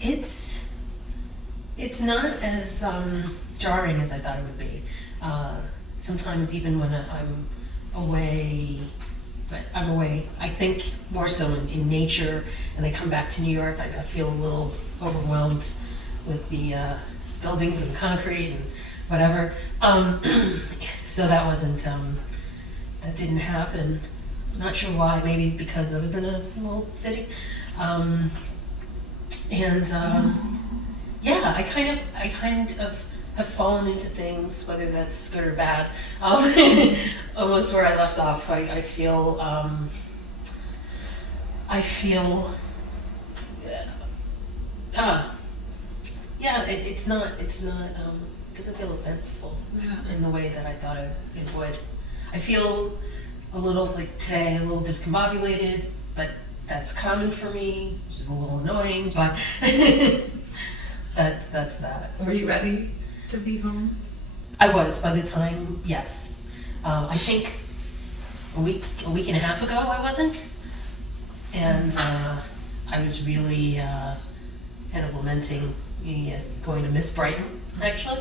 It's not as jarring as I thought it would be. Sometimes even when I'm away, but I'm away, I think more so in nature, and I come back to New York, I feel a little overwhelmed with the buildings and concrete and whatever. So that wasn't, that didn't happen. I'm not sure why, maybe because I was in a little city. Yeah, I kind of have fallen into things, whether that's good or bad. Almost where I left off. I feel, yeah, it's not, doesn't feel eventful in the way that I thought it would. I feel a little, like today, a little discombobulated, but that's common for me, which is a little annoying, but that's that. Were you ready to be home? I was, by the time, yes. I think a week and a half ago I wasn't, and I was really kind of lamenting going to miss Brighton, actually.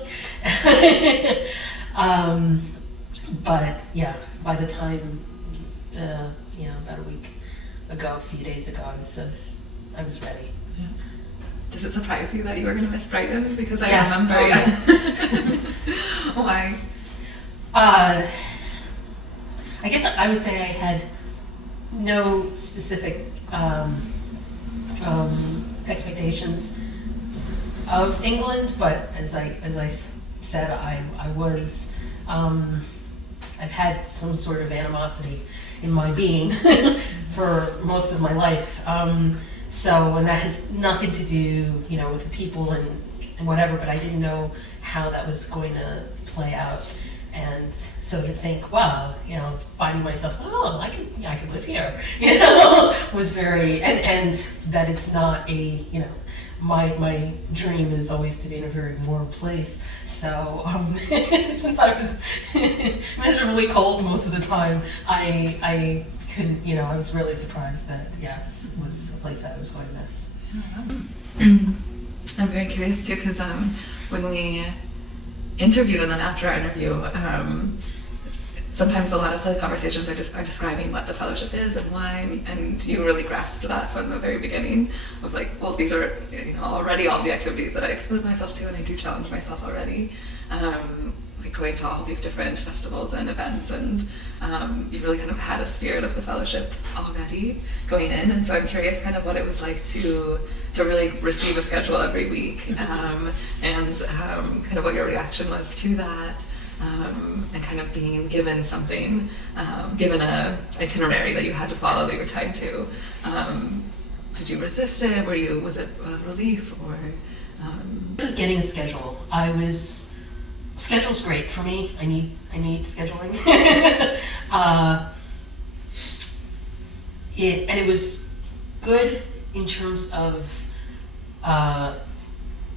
But yeah, by the time, about a week ago, a few days ago, I was ready. Yeah. Does it surprise you that you were going to miss Brighton? Because I remember. Oh, yeah. Why? I guess I would say I had no specific expectations of England, but as I said, I was. I've had some sort of animosity in my being for most of my life. So, and that has nothing to do, with the people and whatever, but I didn't know how that was going to play out. And so to think, wow, finding myself, I could live here, was very, and that it's not a, my dream is always to be in a very warm place. So since I was miserably cold most of the time, I couldn't, I was really surprised that, yes, it was a place I was going to miss. I'm very curious too, because when we interviewed and then after our interview, sometimes a lot of the conversations are describing what the fellowship is and why, and you really grasped that from the very beginning of like, well, these are already all the activities that I expose myself to, and I do challenge myself already. Like going to all these different festivals and events, and you really kind of had a spirit of the fellowship already going in, and so I'm curious kind of what it was like to really receive a schedule every week, and kind of what your reaction was to that, and kind of being given something, given a itinerary that you had to follow that you were tied to. Did you resist it? Was it a relief, or? Getting a schedule. Schedule's great for me. I need scheduling. It was good in terms of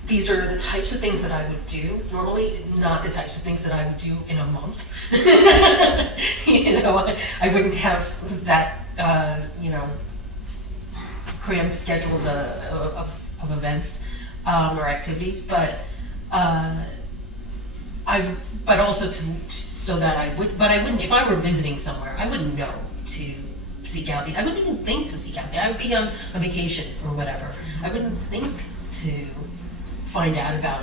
these are the types of things that I would do normally, not the types of things that I would do in a month. I wouldn't have that crammed scheduled of events or activities, but also so that I wouldn't, if I were visiting somewhere, I wouldn't know to seek out I wouldn't even think to seek out I would be on a vacation or whatever. I wouldn't think to find out about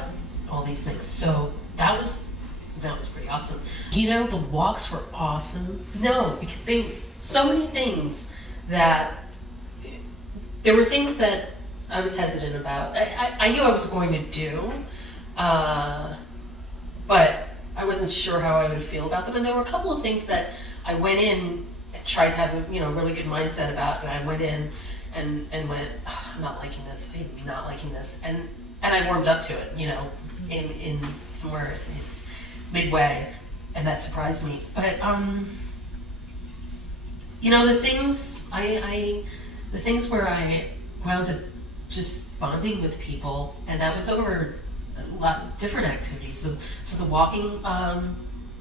all these things. So that was pretty awesome. The walks were awesome. No, because so many things that, there were things that I was hesitant about. I knew I was going to do, but I wasn't sure how I would feel about them. And there were a couple of things that I went in and tried to have a really good mindset about, and I went in and went, I'm not liking this. I'm not liking this, and I warmed up to it, in somewhere midway, and that surprised me. But the things where I wound up just bonding with people, and that was over a lot of different activities. So the walking,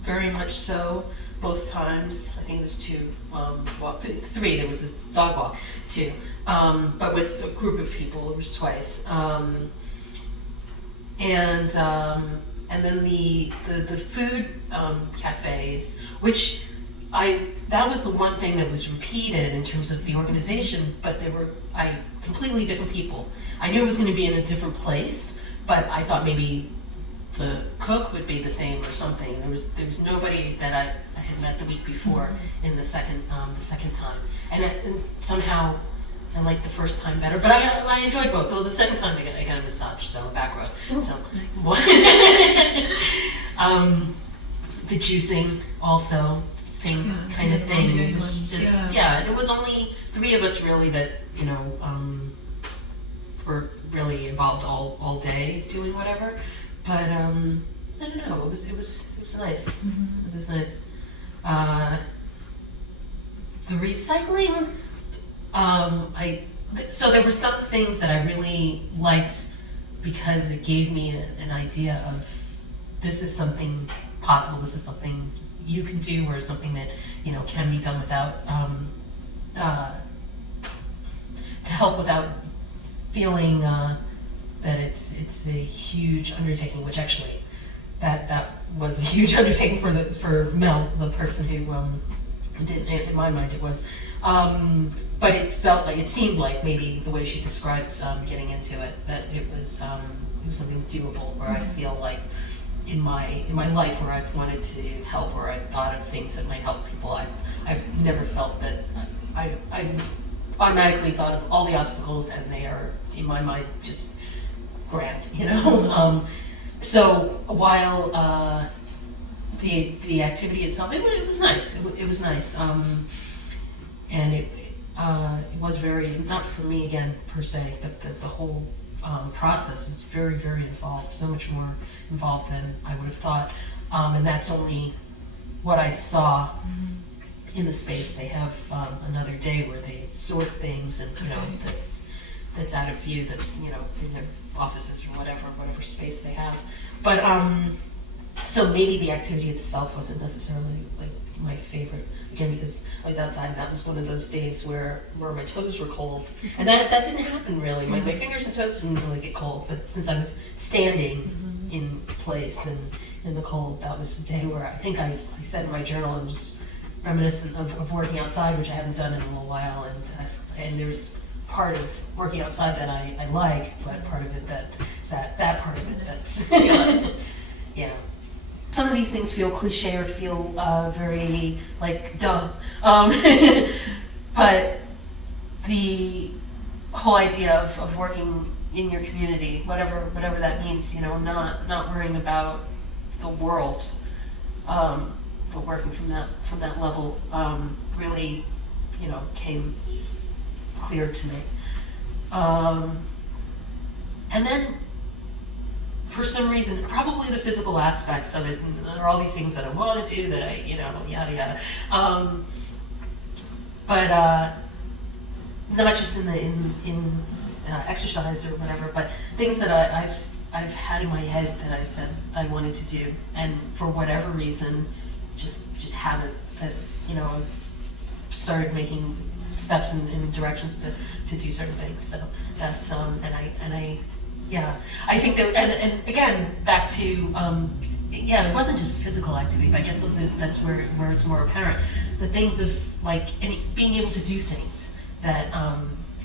very much so. both times. I think it was two, three. There was a dog walk, two, but with a group of people. It was twice. And then the food cafes, which that was the one thing that was repeated in terms of the organization, but they were completely different people. I knew it was going to be in a different place, but I thought maybe the cook would be the same or something. There was nobody that I had met the week before in the second time, and somehow I liked the first time better, but I enjoyed both. Well, the second time I got a massage, so back rub. Ooh, so nice. The juicing also same kind of thing. It was just and it was only 3 of us really that were really involved all day doing whatever. But I don't know. It was nice. It was nice. The recycling. So there were some things that I really liked because it gave me an idea of this is something possible, this is something you can do, or something that can be done without to help without feeling that it's a huge undertaking, which actually that was a huge undertaking for Mel, the person who did, in my mind it was. But it seemed like maybe the way she described getting into it, that it was something doable, where I feel like in my life where I've wanted to help, or I've thought of things that might help people, I've never felt that I've automatically thought of all the obstacles, and they are in my mind just grand, So while the activity itself, it was nice. It was nice, and it was very, not for me again per se, but the whole process is very, very involved. So much more involved than I would have thought, and that's only what I saw in the space. They have another day where they sort things, and that's out of view. That's in their offices or whatever space they have. But so maybe the activity itself wasn't necessarily like my favorite, again, because I was outside, and that was one of those days where my toes were cold, and that didn't happen really. My fingers and toes didn't really get cold, but since I was standing in place and in the cold, that was the day where I think I said in my journal it was reminiscent of working outside, which I haven't done in a little while, and there's part of working outside that I like, but part of it that part of it that's yeah. Some of these things feel cliche or feel very like duh, but the whole idea of working in your community, whatever that means, not worrying about the world, but working from that level, really, came clear to me. And then, for some reason, probably the physical aspects of it, and there are all these things that I want to do that I, yada yada. But not just in exercise or whatever, but things that I've had in my head that I've said I wanted to do, and for whatever reason, just haven't. That started making steps in directions to do certain things. So that's I think that, and again, back to, it wasn't just physical activity, but I guess that's where it's more apparent. The things of, being able to do things that,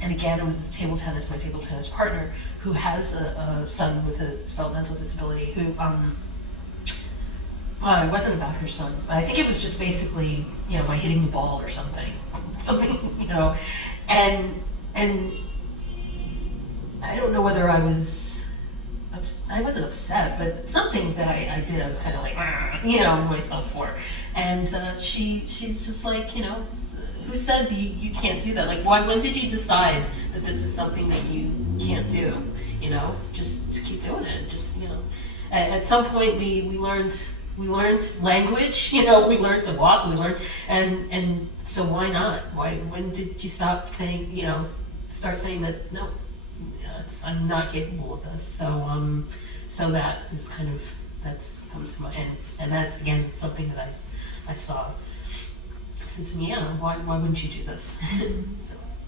and again, it was table tennis, my table tennis partner, who has a son with a developmental disability, who, it wasn't about her son. I think it was just basically, by hitting the ball or something, and I don't know whether I wasn't upset, but something that I did, I was kind of like, myself for. And she's just like, who says you can't do that? Like, when did you decide that this is something that you can't do? Just to keep doing it. Just, at some point we learned language, we learned to walk, and so why not? When did you stop saying, start saying that, no, I'm not capable of this. So that is that's come to my end, and that's again something that I saw said to me, Anna, why wouldn't you do this? So